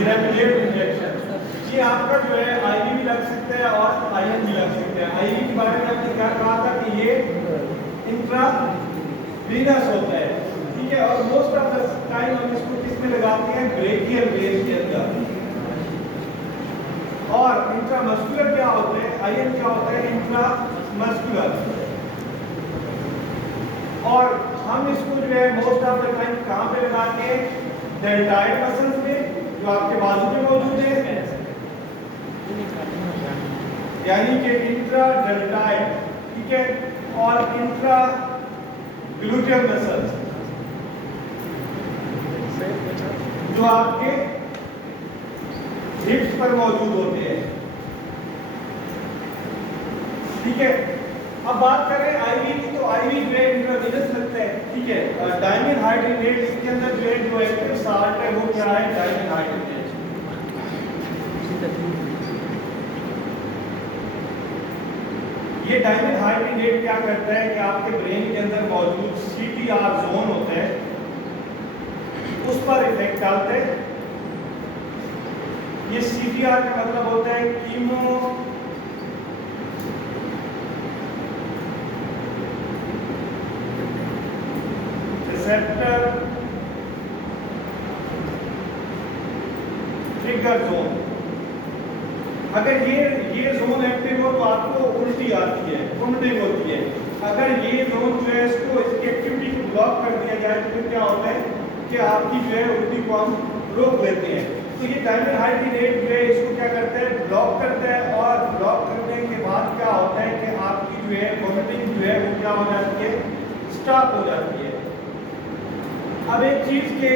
ग्रेनुलेट injection, ये आपका जो है आईवी भी लग सकता है और आईएन भी लग सकता है। आईवी के बारे में आपने क्या कहा था कि ये इंट्रावीनस होता है, ठीक है, और मोस्ट ऑफ द टाइम हम इसको किसमें लगाते हैं, ब्रेकियल वेन के अंदर। और इंट्रामस्कुलर क्या होता है, आईएन क्या होता है, इंट्रामस्कुलर। और हम इसको जो है मोस्ट ऑफ द टाइम कहाँ पे लगाते हैं, डेल्टाइड मसल्स में जो आपके बाजू में मौजूद है, यानी कि इंट्रा डेल्टाइड, ठीक है, और इंट्रा ग्लूटियल मसल्स जो आपके हिप्स पर मौजूद होते हैं, ठीक है। अब बात करें आईवी की, तो आईवी जो है इंट्रावीनस लगता है, ठीक है। डायमिन हाइड्रेट इसके अंदर जो है जो एक्टिव साल्ट है वो क्या है, डायमिन हाइड्रेट। ये डायमिन हाइड्रेट क्या करता है कि आपके ब्रेन के अंदर मौजूद सीटीआर जोन होता है उस पर इफेक्ट डालते हैं। ये सीटीआर का मतलब होता है कीमो रिसेप्टर ट्रिगर जोन। अगर ये जोन एक्टिव हो तो आपको उल्टी आती है, वोमिटिंग होती है। अगर ये जोन जो है इसको इसकी एक्टिविटी को ब्लॉक कर दिया जाए तो फिर क्या होता है कि आपकी जो है उल्टी को हम रोक लेते हैं। तो ये डायमिन हाइड्रेट जो है इसको क्या करता है, ब्लॉक करता है, और ब्लॉक करने के बाद क्या होता है कि आपकी जो है वोमिटिंग जो है वो क्या हो जाती है, स्टॉप हो जाती है। अब एक चीज के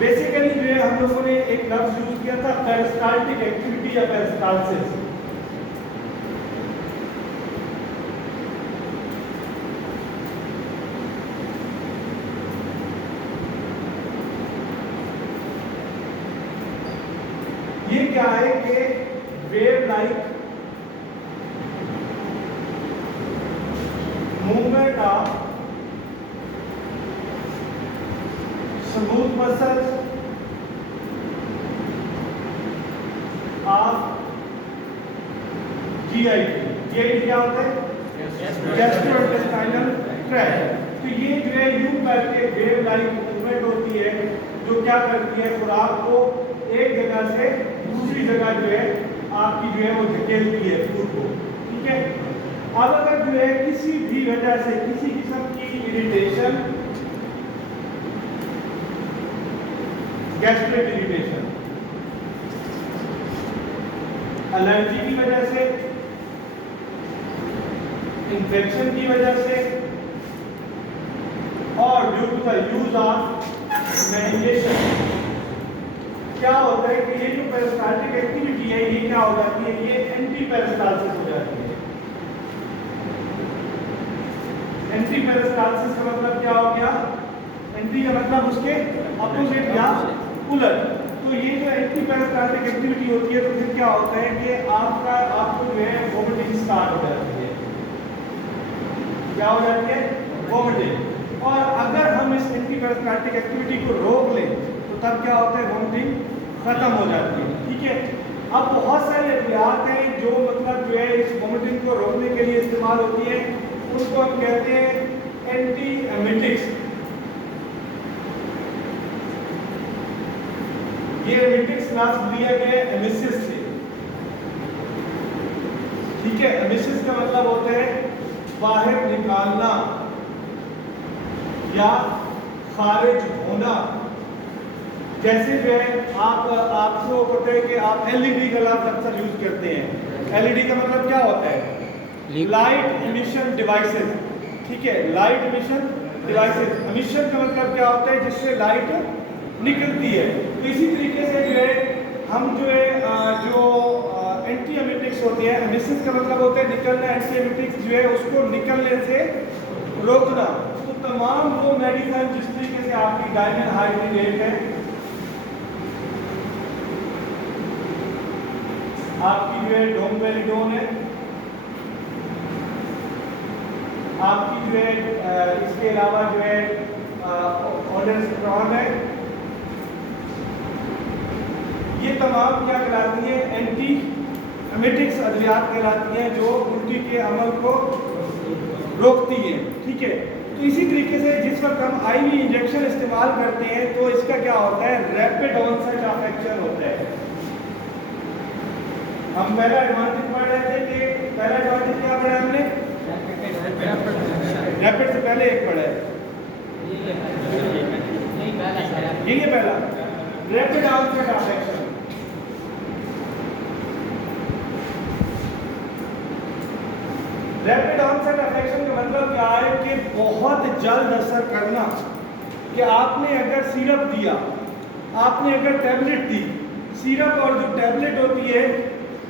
बेसिकली जो है हम लोगों ने एक लफ्ज यूज किया था पेरिस्टाल्टिक एक्टिविटी या पेरिस्टाल्सिस। ये क्या है कि wave like movement of smooth muscles of GIT. GIT क्या होता है, गैस्ट्रोइंटेस्टाइनल ट्रैक्ट। तो ये जो है यूं करके वेव लाइक मूवमेंट होती है जो क्या करती है, खुराक को एक जगह से दूसरी जगह जो है आपकी जो है वो धकेलती है फूड को, ठीक है। अब अगर जो है किसी भी वजह से किसी किस्म की इरिटेशन, गैस्ट्रिक इरिटेशन, एलर्जी की वजह से, इंफेक्शन की वजह से, और due to the use of medication, क्या होता है कि ये जो पेरिस्टाल्टिक एक्टिविटी है ये क्या हो जाती है, ये एंटी पेरिस्टाल्सिस हो जाती है। एंटी पेरिस्टाल्सिस का मतलब क्या हो गया, एंटी का मतलब उसके अपोजिट या उलट। तो ये जो एंटी पेरिस्टाल्टिक एक्टिविटी होती है तो फिर क्या होता है कि आपको जो है वोमिटिंग स्टार्ट हो जाती है। क्या हो जाती है, वोमिटिंग। और अगर हम इस एंटी पेरिस्टाल्टिक एक्टिविटी को रोक लें तो तब क्या होता है, वोमिटिंग खत्म हो जाती है, ठीक है। अब बहुत सारे अभियान हैं जो मतलब जो है इस वोमिटिंग को रोकने के लिए इस्तेमाल होती है, उसको हम कहते हैं एंटी एमिटिक्स। ये एमिटिक्स लफ्ज लिया गया है एमिसिस से, ठीक है। एमिसिस का मतलब होता है बाहर निकालना या खारिज होना। जैसे जो है आपको पता है कि आप एलईडी का लफ्ज अक्सर यूज करते हैं। एलईडी का मतलब क्या होता है, लाइट इमिशन डिवाइसेस, ठीक है। लाइट इमिशन डिवाइसेस, इमिशन का मतलब क्या होता है, जिससे लाइट निकलती है। तो इसी तरीके से जो है हम जो है जो एंटी एमिटिक्स होती है, एमिसिस का मतलब होता है निकलना, एंटी एमिटिक्स जो है उसको निकलने से रोकना। तो तमाम वो मेडिसिन जिस तरीके से आपकी डायमिन हाइड्रेट है, आपकी जो है डोमपेलिडोन है, आपकी जो है इसके अलावा जो है ऑर्डेस्ट्रॉन है, ये तमाम क्या कहलाती हैं, एंटी एमेटिक्स अद्वियात कहलाती हैं, जो उल्टी के अमल को रोकती हैं। ठीक है, तो इसी तरीके से जिस वक्त हम आईवी इंजेक्शन इस्तेमाल करते हैं तो इसका क्या होता है, रैपिड ऑनसेट ऑफ एक्शन होता है। हम पहला एडवांटेज पढ़ रहे थे कि पहला एडवांटेज क्या पढ़ा हमने, रैपिड से पहले एक पढ़ा है, यही है पहला, rapid onset of action. Rapid onset of action का मतलब क्या है कि बहुत जल्द असर करना, कि आपने अगर सिरप दिया, आपने अगर टैबलेट दी, सिरप और जो टैबलेट होती है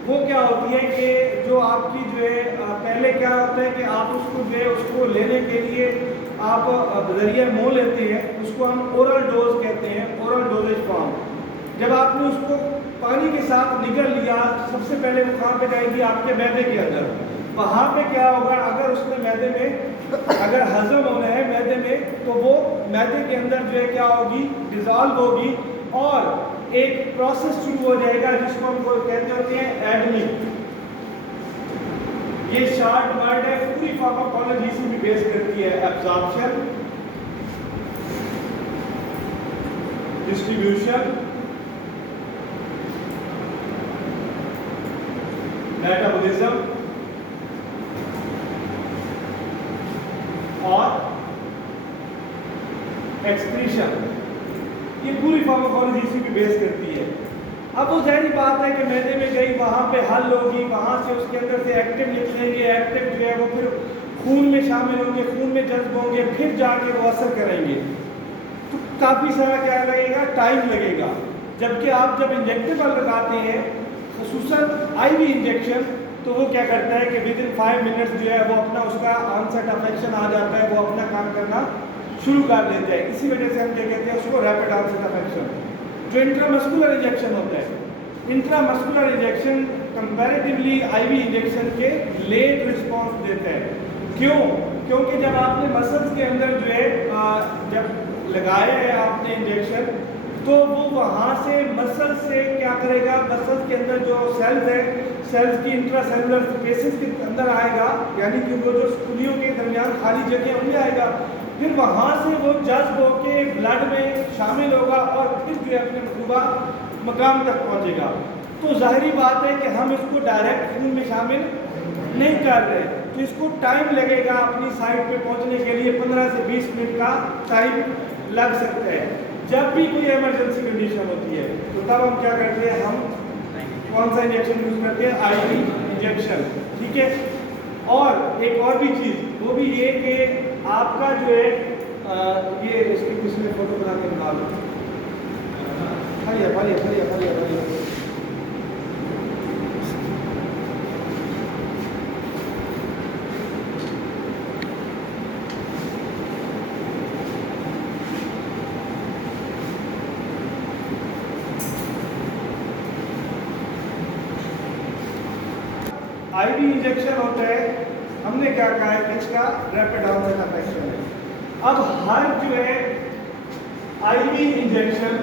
वो क्या होती है कि जो आपकी जो है पहले क्या होता है कि आप उसको जो है उसको लेने के लिए आप जरिए मुँह लेते हैं, उसको हम ओरल डोज कहते हैं, ओरल डोजेज फॉर्म। जब आपने उसको पानी के साथ निगल लिया, सबसे पहले वो कहाँ पे जाएगी, आपके मैदे के अंदर। वहाँ पे क्या होगा, अगर उसने मैदे में अगर हजम होना है मैदे में, तो वो मैदे के अंदर जो है क्या होगी, डिजॉल्व होगी और एक प्रोसेस शुरू हो जाएगा जिसको हम कहते होते हैं एडमिंग। ये शॉर्ट वर्ड है, पूरी फार्माकोलॉजी इसी भी बेस करती है, एब्जॉर्प्शन, डिस्ट्रीब्यूशन, मेटाबॉलिज्म और एक्सक्रीशन। ये पूरी फार्माकोलॉजी इसी पे बेस करती है। अब वो जाहिर बात है कि मैदे में गई, वहाँ पे हल होगी, वहाँ से उसके अंदर से एक्टिव निकलेंगे, एक्टिव जो है वो फिर खून में शामिल होंगे, खून में जज्ब होंगे, फिर जाके वो असर करेंगे। तो काफ़ी सारा क्या लगेगा, टाइम लगेगा। जबकि आप जब इंजेक्टेबल लगाते हैं, खुसूसन आईवी इंजेक्शन, तो वो क्या करता है कि विद इन 5 मिनट्स जो है वो अपना उसका ऑनसेट ऑफ एक्शन आ जाता है, वो अपना काम करना शुरू कर देते हैं। इसी वजह से हम क्या कहते हैं उसको रैपिड ऑनसेट ऑफ एक्शन। जो इंट्रामस्कुलर इंजेक्शन होता है, intramuscular injection comparatively IV injection के लेट रिस्पांस देता है। क्यों? क्योंकि जब आपने मसल्स के अंदर जो है जब लगाया है आपने इंजेक्शन, तो वो वहाँ से मसल से क्या करेगा, मसल्स के अंदर जो सेल्स है, सेल्स की इंट्रासेलुलर स्पेसेस के अंदर आएगा, यानी कि वो जो स्पुलियों के दरमियान खाली जगह उनमें आएगा, फिर वहाँ से वो जज्ब होके ब्लड में शामिल होगा और फिर जो है अपने मतलूबा मकाम तक पहुँचेगा। तो ज़ाहिरी बात है कि हम इसको डायरेक्ट खून में शामिल नहीं कर रहे, तो इसको टाइम लगेगा अपनी साइट पे पहुँचने के लिए, 15 से 20 मिनट का टाइम लग सकता है। जब भी कोई इमरजेंसी कंडीशन होती है तो तब हम क्या करते हैं, हम कौन सा इंजेक्शन यूज़ करते हैं, आईवी इंजेक्शन। ठीक है, और एक और भी चीज़ वो भी ये कि आपका जो है ये इसकी किसी ने फोटो बना के निकाल लो, फलिया आईवी इंजेक्शन होता है, हमने क्या कहा है कि इसका रैपिड ऑनसेट ऑफ एक्शन है। अब हर जो है आईवी इंजेक्शन,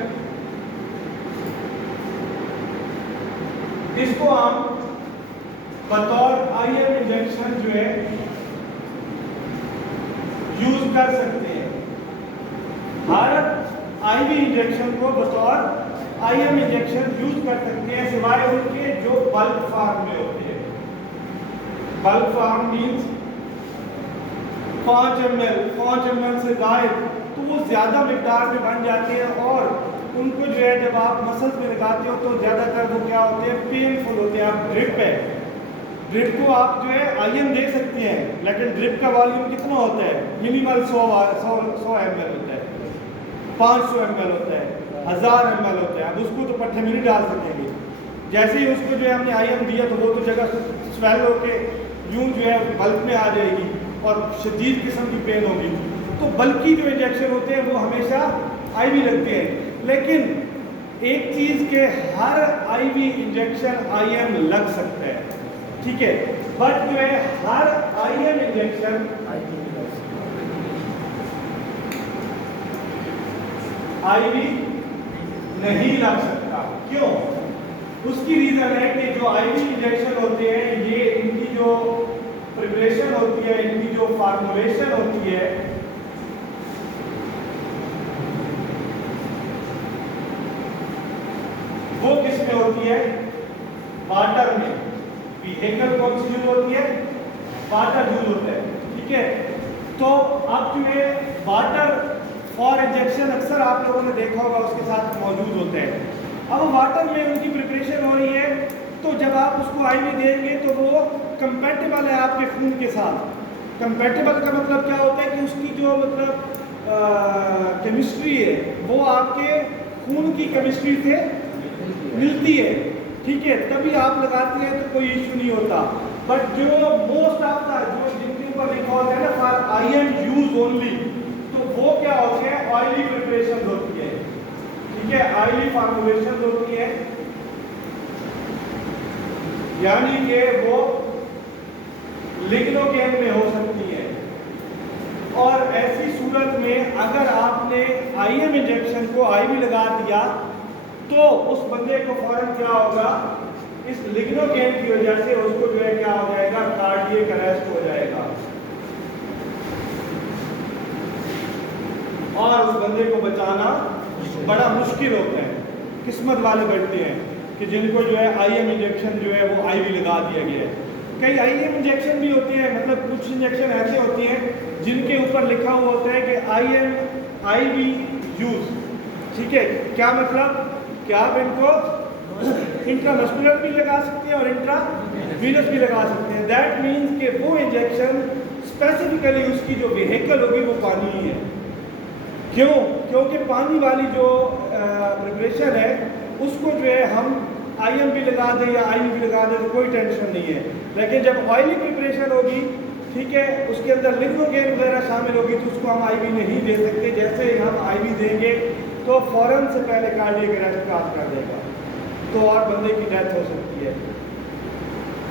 इसको हम बतौर आईएम इंजेक्शन जो है यूज कर सकते हैं। हर आईवी इंजेक्शन को बतौर आईएम इंजेक्शन यूज कर सकते हैं, सिवाय उनके जो बल्क फॉर्म में होते हैं। बल्क फॉर्म मीन्स 5 ml से जायद, तो वो ज़्यादा मिकदार में बन जाते हैं और उनको जो है जब आप मसल्स में लगाते हो तो ज़्यादातर वो क्या होते हैं, पेनफुल होते हैं। आप ड्रिप है, ड्रिप को आप जो है आईएम दे सकते हैं, लेकिन ड्रिप का वॉल्यूम कितना होता है, मिनिमल 100 ml होता है, 500 ml होता है, 1000 ml होता है। अब उसको तो पट्टे में नहीं डाल सकेंगे। जैसे ही उसको जो है हमने आईएम दिया तो वो तो जगह स्वेल होके यूं जो है बल्क में आ जाएगी और शदीद किस्म की पेन होगी। तो बल्कि जो इंजेक्शन होते हैं वो हमेशा आईवी लगते हैं, लेकिन एक चीज़ के हर आईवी इंजेक्शन आईएम लग सकता है, ठीक है, बट जो है हर आईएम इंजेक्शन आईवी नहीं लग सकता। क्यों? उसकी रीजन है कि जो आईवी इंजेक्शन होते हैं ये इनकी जो प्रिपरेशन होती है, इनकी जो फार्मुलेशन होती है, वो किस में होती है? वाटर में। व्हीकल कौन सी यूज होती है? वाटर यूज होता है, ठीक है। तो अब जो है वाटर फॉर इंजेक्शन अक्सर आप लोगों ने देखा होगा उसके साथ मौजूद होते हैं। अब वाटर में उनकी प्रिपरेशन हो रही है, तो जब आप उसको आईवी देंगे तो वो कंपैटिबल है आपके खून के साथ। कंपैटिबल का मतलब क्या होता है कि उसकी जो मतलब केमिस्ट्री है वो आपके खून की केमिस्ट्री से मिलती है, ठीक है, तभी आप लगाते हैं तो कोई इशू नहीं होता। बट जो मोस्ट ऑफ द जो जिनके ऊपर लिखा होता है ना फॉर आईएम यूज ओनली, तो वो क्या होते हैं? ऑयली प्रिपरेशन होती है, ठीक है, ऑयली फॉर्मुलेशन होती है, यानी कि वो लिग्नोकेन में हो सकती है। और ऐसी सूरत में अगर आपने आईएम इंजेक्शन को आईवी लगा दिया तो उस बंदे को फौरन क्या होगा? इस लिग्नोकेन की वजह से उसको जो है क्या हो जाएगा? कार्डियक अरेस्ट हो जाएगा और उस बंदे को बचाना बड़ा मुश्किल होता है। किस्मत वाले बैठते हैं कि जिनको जो है आईएम इंजेक्शन जो है वो आईवी लगा दिया गया है। कई आईएम इंजेक्शन भी होते हैं, मतलब कुछ इंजेक्शन ऐसे होती हैं जिनके ऊपर लिखा हुआ होता है कि आईएम आईवी यूज, ठीक है। क्या मतलब कि आप इनको इंट्रामस्कुलर भी लगा सकते हैं और इंट्रावीनस भी लगा सकते हैं। दैट मीन्स कि वो इंजेक्शन स्पेसिफिकली उसकी जो व्हीकल होगी वो पानी ही है। क्यों? क्योंकि पानी वाली जो प्रिपरेशन है उसको जो है हम आईएम भी लगा दें या आईवी भी लगा दें तो कोई टेंशन नहीं है। लेकिन जब ऑयली प्रिपरेशन होगी, ठीक है, उसके अंदर लिग्नोकेन वगैरह शामिल होगी तो उसको हम आईवी नहीं दे सकते। जैसे ही हम आईवी देंगे तो फौरन से पहले कार्डियक अरेस्ट प्राप्त कर देगा, तो और बंदे की डेथ हो सकती है।